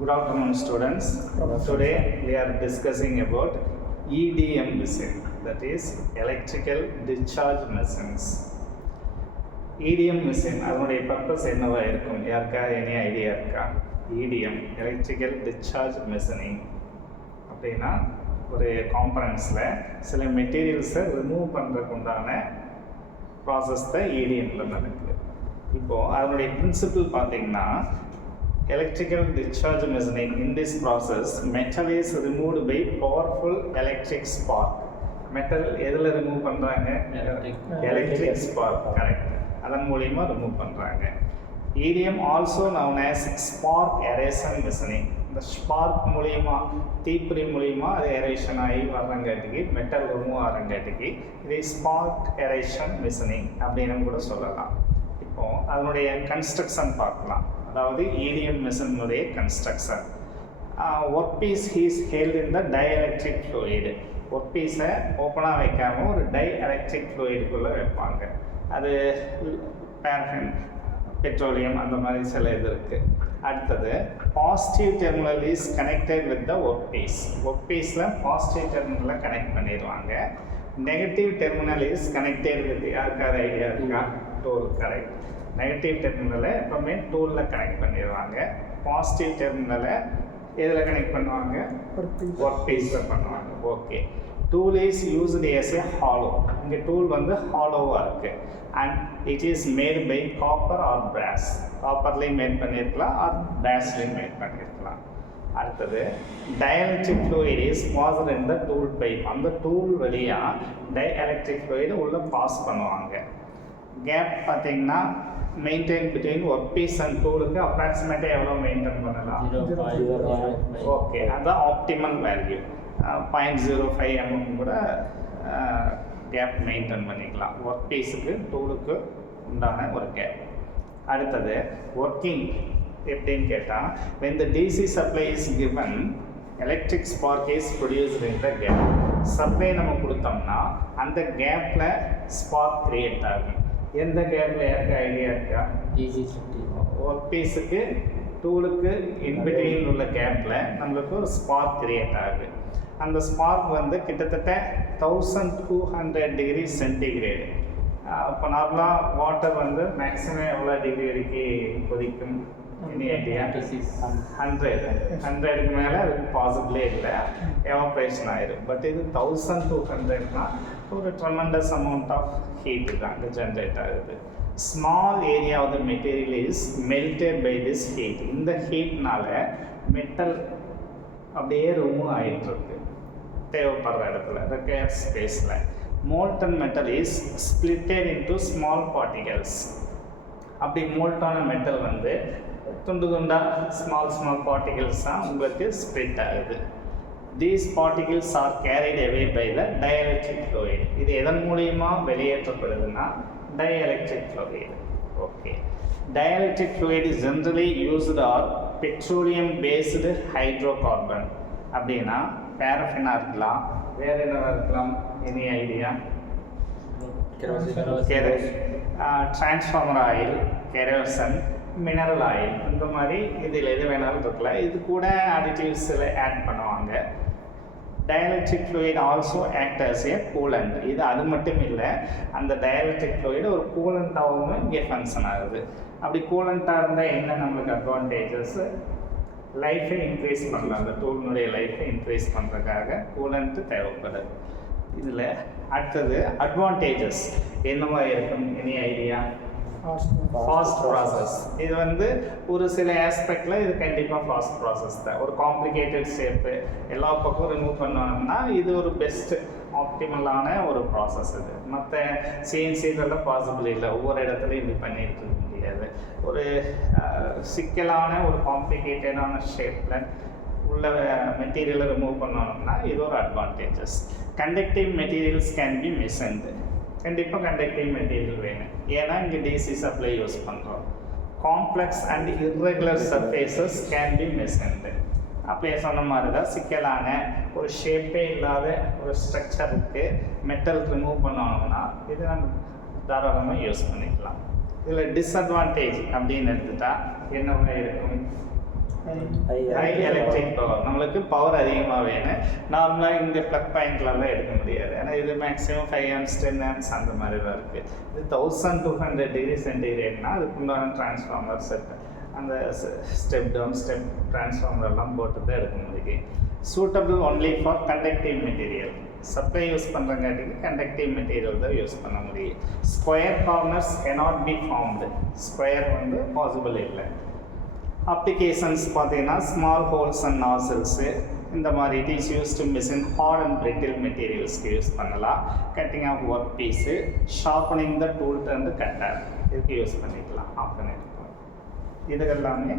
Good afternoon, students. Today we are discussing about EDM machine, that is electrical discharge machines. EDM machine, அதனுடைய purpose என்னவா இருக்கும்? யாருக்கா any idea இருக்கா? EDM electrical discharge machining அப்படின்னா ஒரு காம்பனன்ட்ஸில் சில மெட்டீரியல்ஸை ரிமூவ் பண்ணுறதுக்கு உண்டான ப்ராசஸ் தான் EDMல நடக்குது. இப்போது அதனுடைய பிரின்சிபிள் பார்த்தீங்கன்னா, electrical discharge machining, in this process metal is removed by powerful electric spark. metal எதில் ரிமூவ் பண்ணுறாங்க? Electric spark, correct. அதன் மூலிமா ரிமூவ் பண்ணுறாங்க. EDM also known as spark erosion machining. இந்த ஸ்பார்க் மூலிமா, தீப்பொறி மூலிமா அது எரேஷன் ஆகி வர்றங்காட்டிக்கு, மெட்டல் ரிமூவ் ஆகிறங்காட்டிக்கு இது ஸ்பார்க் எரேஷன் மிஷினிங் அப்படின்னு கூட சொல்லலாம். இப்போது அதனுடைய கன்ஸ்ட்ரக்ஷன் பார்க்கலாம். அதாவது EDM மிஷினுடைய construction. Work piece is held in the dielectric fluid. Work பீஸை ஓப்பனாக வைக்காமல் ஒரு டைஎலக்ட்ரிக் ஃப்ளூயிடுக்குள்ளே வைப்பாங்க. அது பேரஃபின், பெட்ரோலியம், அந்த மாதிரி சில இது இருக்குது. அடுத்தது positive terminal is connected with the work piece. Work பீஸில் பாசிட்டிவ் டெர்மினலில் கனெக்ட் பண்ணிடுவாங்க. Negative terminal is connected with, யாருக்காவது ஐடியா இருக்கா? Tool, correct. நெகட்டிவ் டெர்மினலை எப்பவுமே டூலில் கனெக்ட் பண்ணிடுவாங்க. பாசிட்டிவ் டெர்மினலை எதில் கனெக்ட் பண்ணுவாங்க? ஒர்க் பீஸில் பண்ணுவாங்க. Okay. Tool is used as a hollow. இந்த டூல் வந்து ஹாலோவாக இருக்குது. And it is made by copper or brass. காப்பர்லேயும் மேட் பண்ணியிருக்கலாம், ஆர் பிராஸ்லேயும் மேட் பண்ணியிருக்கலாம். அடுத்தது dielectric fluid is passed in the tool pipe. அந்த டூல் வழியாக டைஎலக்ட்ரிக் ஃப்ளூயிடு உள்ளே பாஸ் பண்ணுவாங்க. கேப் பார்த்தீங்கன்னா maintain between work piece and டூலுக்கு அப்ராக்சிமேட்டாக எவ்வளோ மெயின்டைன் பண்ணலாம்? ஓகே, அதுதான் ஆப்டிமல் வேல்யூ. 0.05 mm கூட கேப் மெயின்டைன் பண்ணிக்கலாம். ஒர்க் பீஸுக்கு டூலுக்கு உண்டான ஒரு கேப். அடுத்தது ஒர்க்கிங் எப்படின்னு கேட்டால், when the DC supply is given, electric spark is produced in the gap. Supply நம்ம கொடுத்தோம்னா அந்த கேப்பில் ஸ்பார்க் கிரியேட் ஆகும். எந்த கேப்பில் யாருக்கு ஐடியா இருக்கா? ஒர்க் பீஸுக்கு டூலுக்கு இன்பிட்வீன் உள்ள கேப்பில் நம்மளுக்கு ஒரு ஸ்பார்க் கிரியேட் ஆகுது. அந்த ஸ்பார்க் வந்து கிட்டத்தட்ட 1200 டிகிரி சென்டிகிரேடு. இப்போ நார்மலாக வாட்டர் வந்து மேக்ஸிமம் எவ்வளோ டிகிரி வரைக்கும் கொதிக்கும்? Any idea? 100க்கு மேலே அதுக்கு பாசிபிளே இல்லை, எவாப்ரேஷன் ஆயிடும். பட் இது 1200னா ஒரு ட்ரெமெண்டஸ் அமௌண்ட் ஆஃப் ஹீட்டு தான் அங்கே ஜென்ரேட் ஆகுது. Small area of the material is melted by this heat. இந்த ஹீட்னால மெட்டல் அப்படியே ரிமூவ் ஆகிட்டுருக்கு தேவைப்படுற இடத்துல, ரெக்வயர்ட் ஸ்பேஸில். Molten metal is splitted into small particles. அப்படி மோல்டான மெட்டல் வந்து துண்டு துண்டாக ஸ்மால் பார்ட்டிகல்ஸ் தான் உங்களுக்கு ஸ்ப்ளிட் ஆகுது. These particles are carried away by the dielectric fluid. இது எதன் மூலியமா வெளியேற்றப்படுதுன்னா dielectric fluid. Okay. Dielectric fluid is generally used are petroleum based hydrocarbon. அப்படின்னா பேரஃபினாக இருக்கலாம், வேறு என்னவா இருக்கலாம்? Any idea? Transformer oil, kerosene, mineral oil, இந்த மாதிரி இதில் எது வேணாலும் இருக்கலாம். இது கூட அடிட்டிவ்ஸில் ஆட் பண்ணுவாங்க. Dielectric fluid also act as a coolant. இது அது மட்டும் இல்லை, அந்த டைஎலக்ட்ரிக் ஃப்ளூயிட் ஒரு கூலண்ட்டாகவும் இங்கே ஃபங்க்ஷன் ஆகுது. அப்படி கூலண்ட்டாக இருந்தால் என்ன நம்மளுக்கு அட்வான்டேஜஸ்? லைஃபை இன்க்ரீஸ் பண்ணலாம். அந்த டூலினுடைய லைஃபை இன்க்ரீஸ் பண்ணுறதுக்காக கூலண்ட்டு தேவைப்படுது. இதில் அடுத்தது அட்வான்டேஜஸ் என்னவா இருக்கும்? Any idea? Fast process. இது வந்து ஒரு சில ஆஸ்பெக்டில் இது கண்டிப்பாக ஃபாஸ்ட் ப்ராசஸ் தான். ஒரு காம்ப்ளிகேட்டட் ஷேப்பு எல்லா பக்கம் ரிமூவ் பண்ணோம்னா இது ஒரு பெஸ்ட் ஆப்டிமலான ஒரு ப்ராசஸ். இது மற்ற சிஎன்சிகளெல்லாம் பாசிபிள் இல்லை, ஒவ்வொரு இடத்துலையும் இப்படி பண்ணிட்டு இருக்க முடியாது. ஒரு சிக்கலான ஒரு காம்ப்ளிகேட்டடான ஷேப்பில் உள்ள மெட்டீரியலை ரிமூவ் பண்ணோம்னா இது ஒரு அட்வான்டேஜஸ். Conductive materials can be machined. கண்டிப்பாக கண்டக்டிவ் மெட்டீரியல் வேணும், ஏன்னா இங்கே டிசி சப்ளை யூஸ் பண்ணுறோம். Complex and irregular surfaces can be machined. அப்படியே சொன்ன மாதிரி தான் சிக்கலான ஒரு ஷேப்பே இல்லாத ஒரு ஸ்ட்ரக்சருக்கு மெட்டல் ரிமூவ் பண்ணோம்னா இது நம்ம தாராளமாக யூஸ் பண்ணிக்கலாம். இதில் டிஸ்அட்வான்டேஜ் அப்படின்னு எடுத்துட்டா என்னவா இருக்கும்? High electric power. நம்மளுக்கு பவர் அதிகமாக வேணும். நார்மலாக இந்த ப்ளக் பாயிண்ட்லலாம் எடுக்க முடியாது. ஏன்னா இது மேக்ஸிமம் 5 amps 10 amps அந்த மாதிரி தான் இருக்குது. இது 1200 டிகிரி சென்டிகிரேட்னா அதுக்குண்டான டிரான்ஸ்ஃபார்மர் செட், அந்த ஸ்டெப் டவுன் ஸ்டெப் டிரான்ஸ்ஃபார்மர்லாம் போட்டு தான் எடுக்க முடியும். Suitable only for conductive material. Supply use பண்ணுறங்காட்டிக்கு கண்டக்டிவ் மெட்டீரியல் தான் யூஸ் பண்ண முடியும். Square corners cannot be formed. Square வந்து பாசிபிள் இல்லை. அப்ளிகேஷன்ஸ் பார்த்தீங்கன்னா ஸ்மால் ஹோல்ஸ் அண்ட் நாசில்ஸு இந்த மாதிரி it is use to machine hard and brittle மெட்டீரியல்ஸ்க்கு யூஸ் பண்ணலாம். Cutting of work piece, sharpening the tool and cutter இதுக்கு யூஸ் பண்ணிக்கலாம். Of பண்ணிட்டு இது எல்லாமே